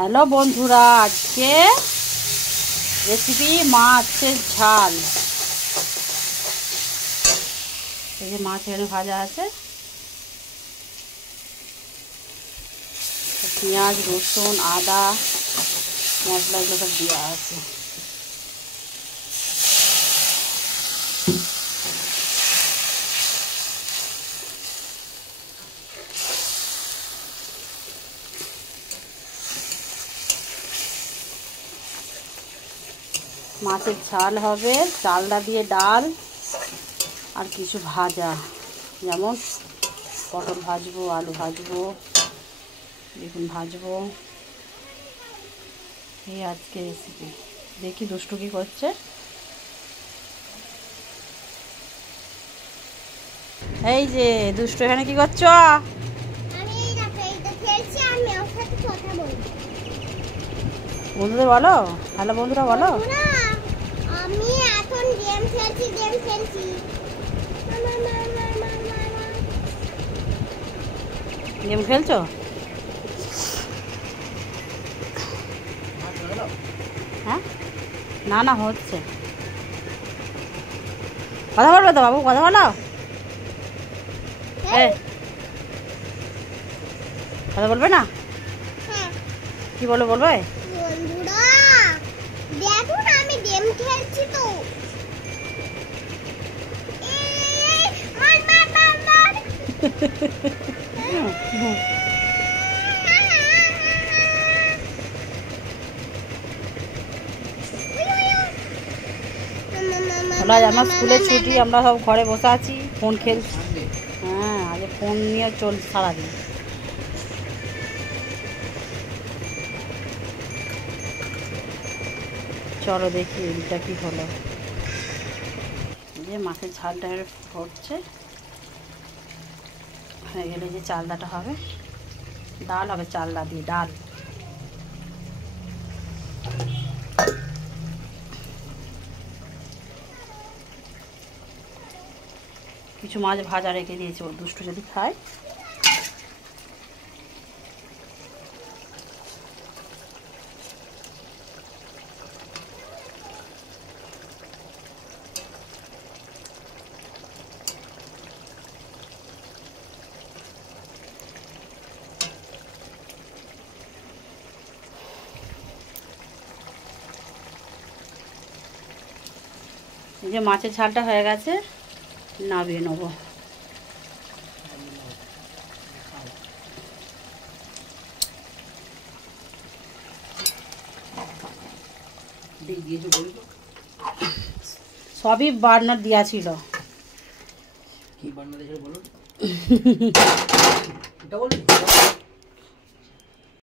Hello বন্ধুরা, আজকে recipe মাছের ঝাল। এই যে মাছ এখানে ভাজা আছে, পেঁয়াজ রসুন আদা মশলা এগুলো সব দেওয়া আছে। মাছের ঝাল হবে, চালটা দিয়ে ডাল আর কিছু ভাজা, যেমন পটল ভাজবো, আলু ভাজবো, বেগুন ভাজবো। এই আজকে রেসিপি। দেখি দুষ্টু কি করছে। এই যে দুষ্টু এখানে কি করছো? বন্ধুদের বলো, হ্যালো বন্ধুরা বলো। আমি এখন গেম খেলছি। গেম খেলছো? হ্যাঁ, না না হচ্ছে। কথা বলবে তো বাবু, কথা বলো। কথা বলবে না? কি বলবে? বন্ধুরা দেখুন, আমি গেম খেলছি তো। আমার স্কুলের ছুটি, আমরা সব ঘরে বসে আছি, ফোন খেলছি। হ্যাঁ, আগে ফোন নিয়ে চলছে সারাদিন। চলো দেখি এটা কি হলো। যে মাছের ঝালটা ফুটছে, হয়ে গেলে যে চালদাটা হবে, ডাল হবে, চালদা দিয়ে ডাল। কিছু মাছ ভাজা রেখে দিয়েছি, ওর দুষ্টু যদি খায়। এই যে মাছের ঝালটা হয়ে গেছে, নামিয়ে নেবো। সবই বার্নার দেওয়া ছিল। কি বার্নার দিয়েছিল বলুন? এটা বলুন।